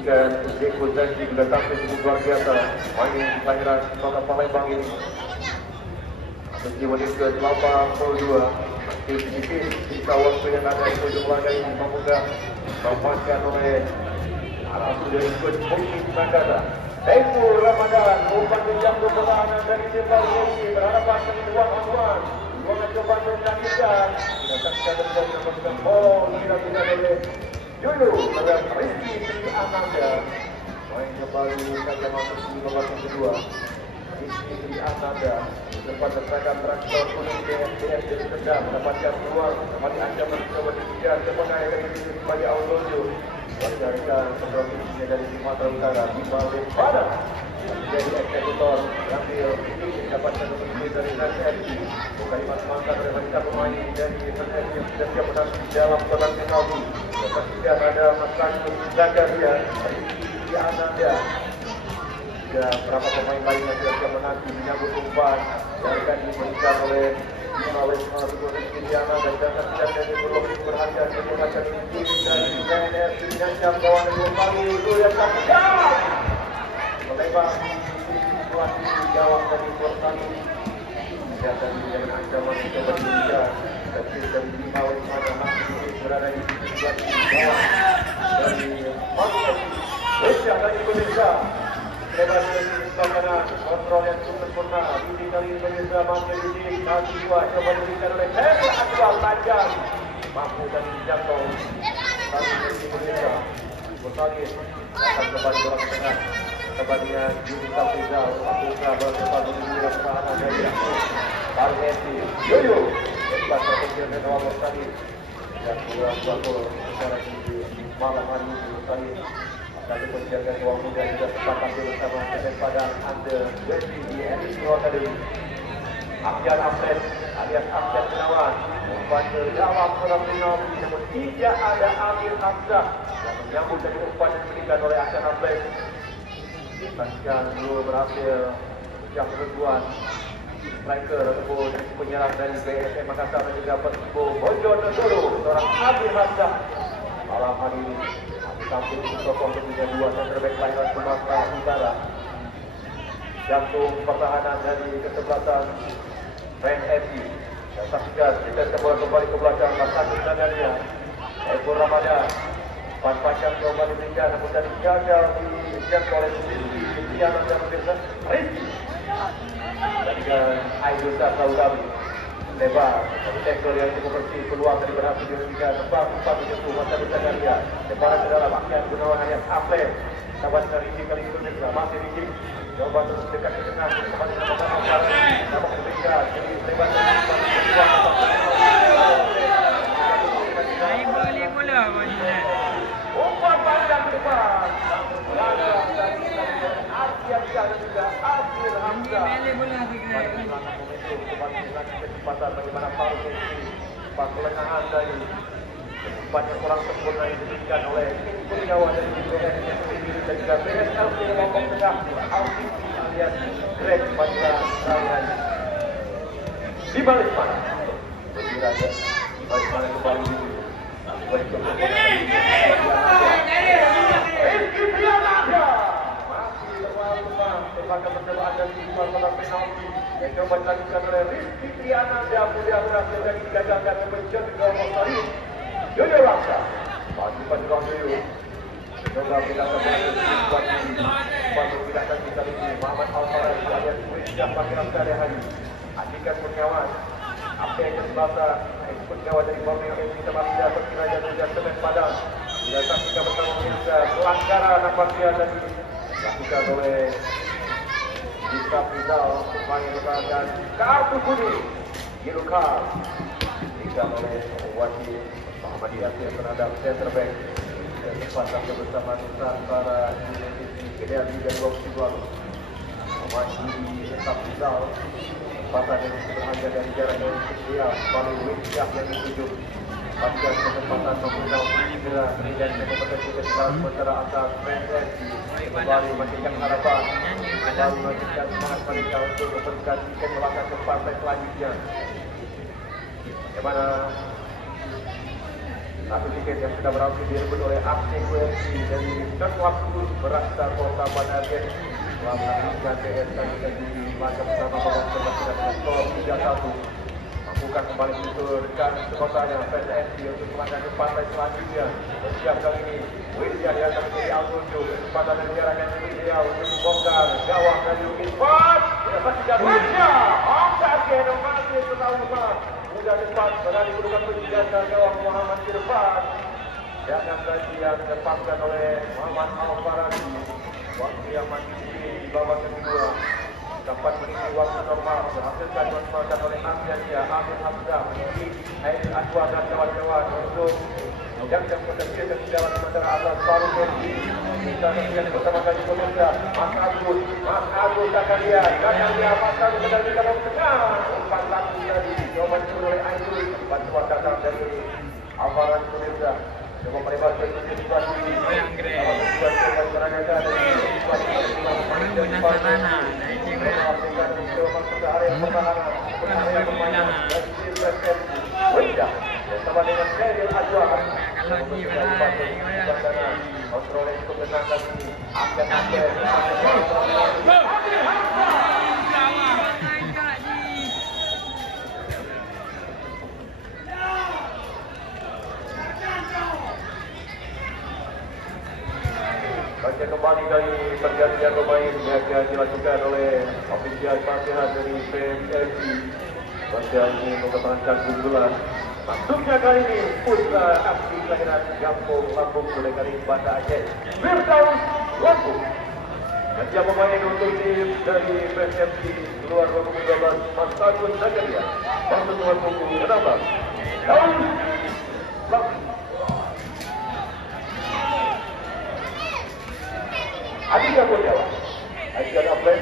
ikan Zeko Zai juga tampil cukup luar biasa main di kelahiran Kota Palembang ini meski menit ke-82 sedikit sisa waktu yang ada di ujung laga ini membuka memanfaatkan oleh arah sudah ikut mungkin Nagata. Tengku Ramadan umpan menjangkau pertahanan dari Jepang ini berhadapan dengan one-on-one. Luangan coba menjadikan tidak saksikan dan memasukkan bol dilakukan oleh Yoyo terhadap Rizky Sri Ananda. Main kembali saja masuk di babak yang kedua. Rizky Sri Ananda sempat terserahkan traktor kuning DFDF dari Kendal mendapatkan peluang kembali ancaman mencoba dikejar ke pengai dari diri sebagai Audoyo. Warga-warga provinsinya dari Sumatera Utara Bimbalin Pada menjadi eksekutor ambil ini didapatkan untuk dari SFC. Kalimat mantan oleh mereka pemain dari SFC yang sudah siap menanti dalam kotak penalti. Yang ketiga ada Mas Rangkut Zakaria Rizky Ananda. Dan beberapa pemain lain yang sudah siap menanti menyambut umpan yang akan diberikan oleh Indiana dan saksikan dari belum berharga kecepatan ini dari BNR mengancam kawan dua kali itu yang terdekat melebar situasi gawang dari Portani dan dengan ancaman mencoba diberikan kecil dari lima oleh mana masih berada di situasi gawang dari Malaysia Malaysia dari Indonesia. Lepas dari kanan kontrol yang cukup sempurna ini dari Indonesia mampu di kaki dua coba diberikan oleh Heri Akbar Tajam mampu dan dijangkau dari Indonesia Bersalin akan kembali bola ke tengah kembalinya Yudi Kaprizal Kaprizal berdepan menuju pertahanan dari Parmesi Yoyo lepas terkecil dan awal Bersalin dan keluar gol secara di malam hari ini Bersalin lalu penjaga gawang muda juga sempat tampil bersama dengan Padang Under 20 di NC Academy. Akhian Afred alias Akhian Gunawan umpan ke dalam kolam penalti namun tidak ada Amir Hamzah yang menyambut dari umpan yang diberikan oleh Akhian Afred. Bahkan belum berhasil pecah ketentuan striker ataupun penyerang dari BSM Makassar dan juga Persibo Bojonegoro seorang Amir Hamzah malam hari ini. Tampil di sokong ketiga dua center back lainnya Sumatera Utara. Jantung pertahanan dari kesebelasan PNFC. Dan saksikan kita bola kembali ke belakang pasang tendangannya. Eko Ramadan. Pas panjang coba diberikan namun dan gagal dijangkau oleh Rizky Indiana dan Pemirsa Rizky. Dan juga Aidosa Saudami. Lebar, sektor yang cukup bersih, peluang dari berhasil dihentikan, tempat menyentuh masa Zakaria, lebaran ke dalam Akhian Gunawan alias Aflem, sahabat dari Rizky kali Indonesia, masih Rizky, coba terus dekat ke tengah, kembali ke tengah, nampak diberikan, jadi lebar dari peluang, Naik balik pula macam umpan panjang ke depan, laga dari Akhian dan juga Akhir Hamzah. balik pula segera. Kesempatan bagaimana Fahrul Razi pas kelengahan dari Umpan yang kurang sempurna diberikan oleh tim Kurniawan dari BPS yang sendiri dan juga PSLC Lombok Tengah LCP alias Greg Panjang Ryan. Di balik mana? Berkira-kira di balik mana kembali di Rizky Trianaga masih terlalu lemah. Tembakan percobaan dari luar kotak penalti yang coba dilakukan oleh Rizky Trianaga mudah berhasil dari digagalkan menjadi gol kali. Yoyo Langsa masih penyerang Yoyo mencoba mendapat buat ini baru tidak bisa ini Muhammad Al-Faraj alias Rizky Pangeran sehari-hari Andika Kurniawan apa yang terbasa Kurniawan dari Borneo FC Samarinda Persiraja Nusa Semen Padang tidak saksikan bersama pemirsa pelanggaran nampaknya tadi dilakukan oleh Yusuf Rizal supaya merupakan kartu kuning yellow card diberikan oleh wasit Muhammad Yasir terhadap center back dan sepasang bersama Nusantara University Kedai Liga 22 Mewakili Yusuf Rizal kesempatan yang berharga dari jarak yang ideal melalui Wisyah yang dituju pasca kesempatan mempunyai segera terjadi kompetisi keseluruhan sementara asal PSSI kembali memberikan harapan dan memberikan semangat mereka untuk memberikan tiket melangkah ke partai selanjutnya. Bagaimana satu tiket yang sudah berhasil direbut oleh Aksi UFC dari Kekwapus berasal kota Bandar Jati telah menangkan PS dan di laga pertama babak kedua dengan skor 3-1 membuka kembali menunjukkan sekotanya PSSI untuk melangkah ke partai selanjutnya. Dan siap kali ini Wisyah yang akan menjadi Al-Nunjuk kesempatan dan jarak yang ideal untuk membongkar gawang dari Irfan tidak saksikan Wisyah angkat ke inovasi terlalu lemah mudah cepat berani gunakan penjaga gawang Muhammad Irfan jangan tadi yang dilepaskan oleh Muhammad Al-Faraj waktu yang masih di babak kedua dapat meniti waktu normal berhasilkan dimaksimalkan oleh Afiansyah Amir Hamzah meniti Haidil Adwa dan kawan-kawan untuk menjangkau potensi kesedaran sementara atas Paru Messi kita saksikan bersama kali pemirsa Mas Agus Zakaria Mas Agus dari kalau tengah umpan langsung tadi coba diberi oleh Aidul bantuan datang dari Alvaran pemirsa coba melebarkan situasi ini bersama dengan Seril Adwa Australia cukup tenang lagi akan baca kembali dari pergantian pemain yang dilakukan oleh ofisial Fatiha dari PSSI. Baca ini mempertahankan keunggulan. Masuknya kali ini putra aksi kelahiran Gampung Lampung oleh kali Banda Aceh Firdaus Lampung. Dan dia pemain untuk tim dari PSSI keluar 2012 Mas Agus Zakaria masuk 2016 Daus Lampung. Andika Kurniawan, Andika Kurniawan,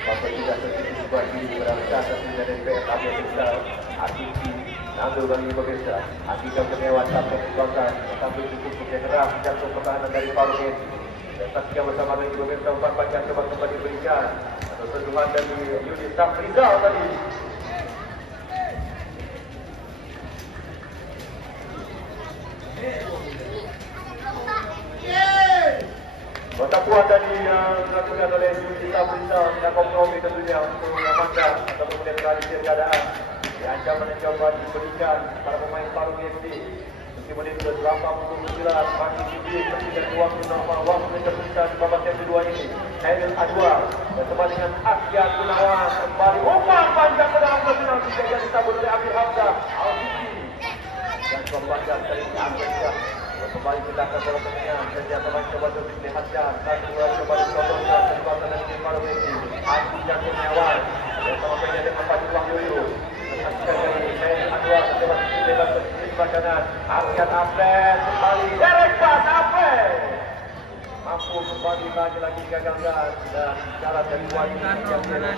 sampai tidak sedikit bagi berangkat atas dari PSAB besar, RTP, Nando bagi pemirsa, Andika Kurniawan sampai dikembangkan, sampai cukup bergerak jatuh pertahanan dari Paru Messi. Dan saksikan bersama dengan pemirsa umpan panjang coba kembali diberikan, atau sentuhan dari Yudi Rizal tadi. Pertemuan tadi yang dilakukan oleh Yudi Rizal tidak kompromi tentunya untuk mengamankan atau menetralisir keadaan. Ancaman yang coba diberikan para pemain Paru FC. Di menit ke-89 masih tinggi dan waktu normal waktu yang tersisa di babak yang kedua ini. Haidil Adwa bersama dengan Asia Gunawan kembali umpan panjang ke dalam penalti yang disambut oleh Amir Hamzah Al-Sisi dan pembangkang dari Asia. Kembali kita ke bola tengah saja telah coba dilihatkan satu dua coba dicontohkan kesempatan dari tim Paru FC Andika Kurniawan bersama dengan Empat Wahyu saksikan dari Haidil Adwa coba dibebas sebelah kanan Aryan Apres kembali Derek Pas Apres mampu kembali lagi gagalkan dan cara dari Wahyu yang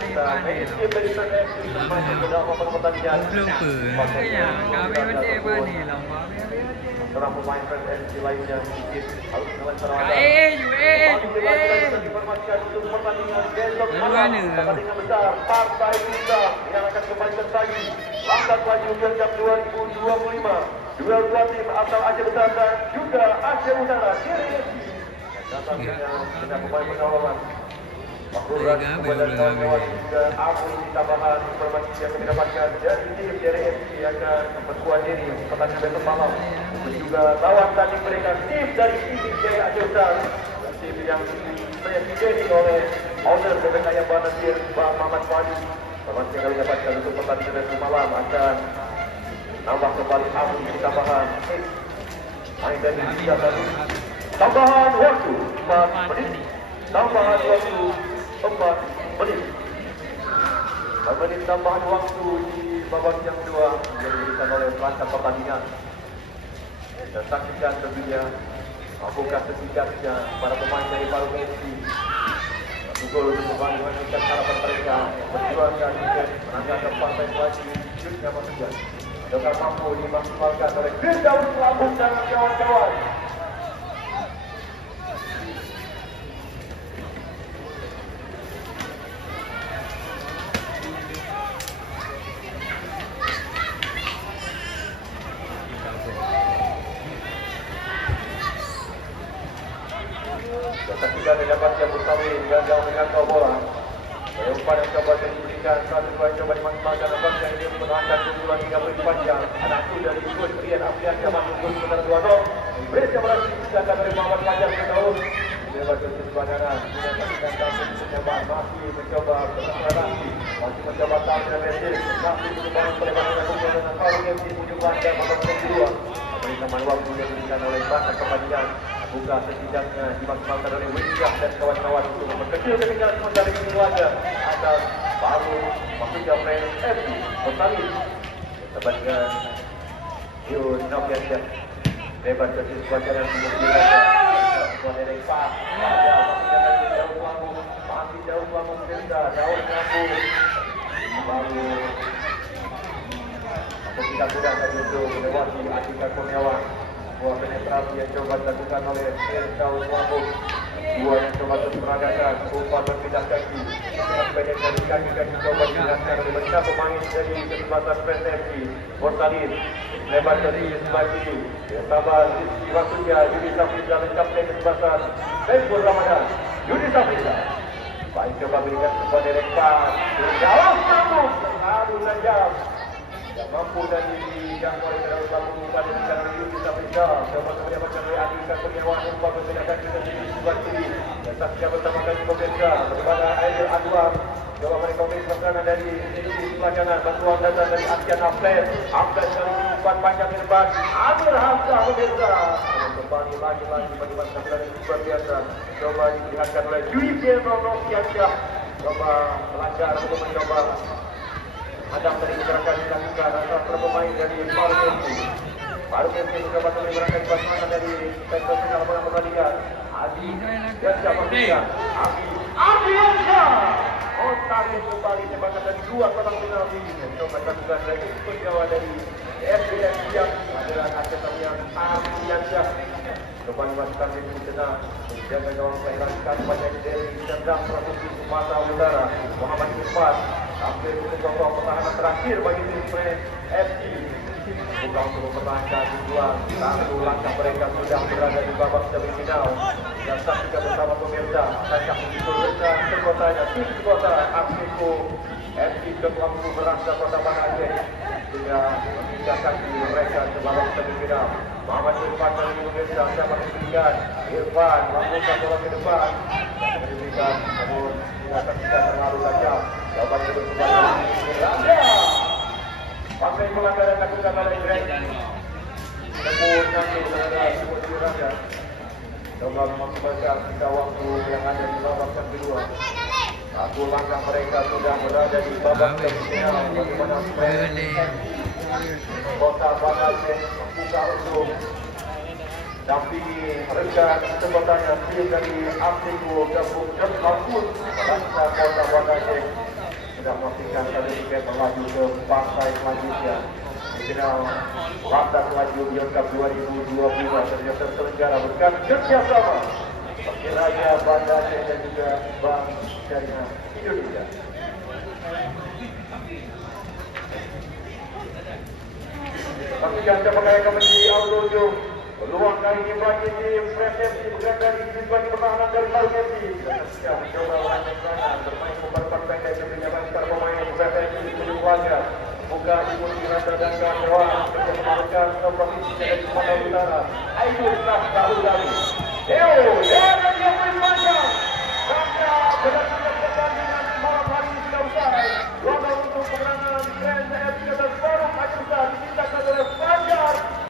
kita mesti berikan ekstra masuk ke dalam pertandingan belum pernah kami berdua ni lah beberapa pemain PSSI lainnya sedikit harus dengan serangan. Diinformasikan untuk pertandingan besok malam, pertandingan besar Partai Bintang yang akan kembali lagi langkah laju World Cup 2025. Duel dua tim asal Aceh Besar dan juga Aceh Utara. Datang dengan pemain pengawalan. Makuran kepada kawan-kawan juga apa tambahan informasi yang kami dapatkan dari tim dari FC akan memperkuat diri pertandingan besok malam. Dan juga lawan tanding mereka tim dari tim Jaya Aceh Besar, tim yang dipresiden oleh owner BPK yang Banasir Bang Muhammad Fadi. Informasi yang kami dapatkan untuk pertandingan besok malam akan nambah kembali apa tambahan main dari Liga 1. Tambahan waktu 4 menit. Tambahan waktu 4 menit. 4 menit tambahan waktu di babak yang kedua yang diberikan oleh perancang pertandingan. Dan saksikan tentunya apakah setidaknya para pemain dari Paru FC gol untuk kembali meningkatkan harapan mereka berjuangkan dan menangkan partai lagi hidupnya maksudnya dengan mampu dimaksimalkan oleh Firdaus Lampung dan kawan-kawan. Ketika didapatkan Mustawin gagal menangkau bola. Umpan yang coba diberikan satu dua coba dimaksimalkan nampaknya ini menahan keunggulan hingga berpanjang. Anakku dari Gus Rian Afriansyah masuk gol sebentar 2-0. Berhasil berhasil disiapkan dari Muhammad Fajar ke tahun. Dia bagi sebuah kanan. Dia saksikan Taufik mencoba masih mencoba berkreasi. Masih mencoba tampil Mesir. Masih berubah perlebaran keunggulan dengan Paru FC ujung Wanda babak kedua. Pemerintahan waktu yang diberikan oleh Bahkan Pertandingan. Buka setidaknya dimaksimalkan oleh Wijah dan kawan-kawan untuk memperkecil ketinggalan sementara ini laga atas baru maksudnya Friends FC Bersalin sebagian Yun Nopiansyah lebar kecil sebagian untuk dilaga sebuah derek pas pada maksudnya masih jauh Lampung Firda jauh Lampung baru untuk kita kurang tadi untuk melewati Atika Kurniawan. Buah penetrasi yang coba dilakukan oleh Firdaus Lampung. Dua yang coba terus meragakan umpan berpindah kaki. Pendek dari kaki-kaki coba dilakukan oleh mereka pemain dari kesempatan PSSI Bersalin. Lebar dari sebelah kiri. Sabar Rizky Waktunya Yudi Safrida lengkap dengan kesempatan Saiful Ramadan. Yudi Safrida baik coba berikan sebuah derek pas. Jauh Lampung terlalu tajam. Yang mampu dan dijangkau oleh Firdaus Lampung pada bicara Yudi Safrida. Coba mendapatkan oleh Adika Kurniawan umpan berpindahkan ke sisi sebelah kiri. Dan saksikan bersama kami pemirsa kepada Aidil Anwar. Coba mereka beri kanan dari sisi sebelah kanan. Bantuan datang dari Akian Aflet. Aflet dari umpan panjang ke depan. Amir Hamzah pemirsa. Kembali lagi bagi tampilan yang luar biasa. Coba dilihatkan oleh Yudi Nopiansyah. Coba melanggar untuk mencoba hadap dari gerakan dilakukan antara pemain dari Paru FC. Paru FC mencoba memberikan pasangan dari sektor final pertandingan. Adi dan siapa saja? Adi tarik kembali tembakan dari dua kotak penalti. Coba lakukan dari penjawa dari FBS yang adalah Aceh yang Afriansyah. Coba dimasukkan di tengah menjaga gawang melahirkan banyak dari Serdang Provinsi Sumatera Utara Muhammad Irfan. Hampir untuk pertahanan terakhir bagi tim Friends FC. Bukan untuk mempertahankan tujuan. Satu langkah mereka sudah berada di babak semifinal. Dan saksikan bersama pemirsa. Kakak begitu besar sekotanya. Tim kota Afriko FC Ketuangku berasa kota Banda Aceh. Sudah memindahkan mereka ke babak semifinal. Muhammad Irfan dari Indonesia siapa diberikan. Irfan langsung bola ke depan. Diberikan namun tidak saksikan terlalu tajam. Jawaban kedua kembali. Pakai pelanggaran lakukan oleh Greg. Tepuk nanti saudara seperti raja. Coba memaksimalkan sisa waktu yang ada di babak yang kedua. Satu langkah mereka sudah berada di babak semifinal. Bagaimana Kota Banda Aceh membuka untuk dampingi rekan sebatanya tim dari Afriko gabung dan Alpun bangsa Kota Banda Aceh sudah memastikan sertifikat melaju ke partai selanjutnya. final Lantas Laju Beyond Cup 2022 terselenggara berkat kerjasama Persiraya Banda Aceh dan juga Bank Syariah Indonesia. Pastikan siapa kaya akan menjadi Aulojo. Peluang kali ini bagi tim Presepsi bukan dari tim bagi pertahanan dari Margesi. Dan siap mencoba lanjut serangan bermain mempercepat pendek kepenyaman para pemain Presepsi di ujung laga. Buka ibu di randa dan kawan kerja menaruhkan provinsi dari Sumatera Utara. Aidul Nas Kaulani.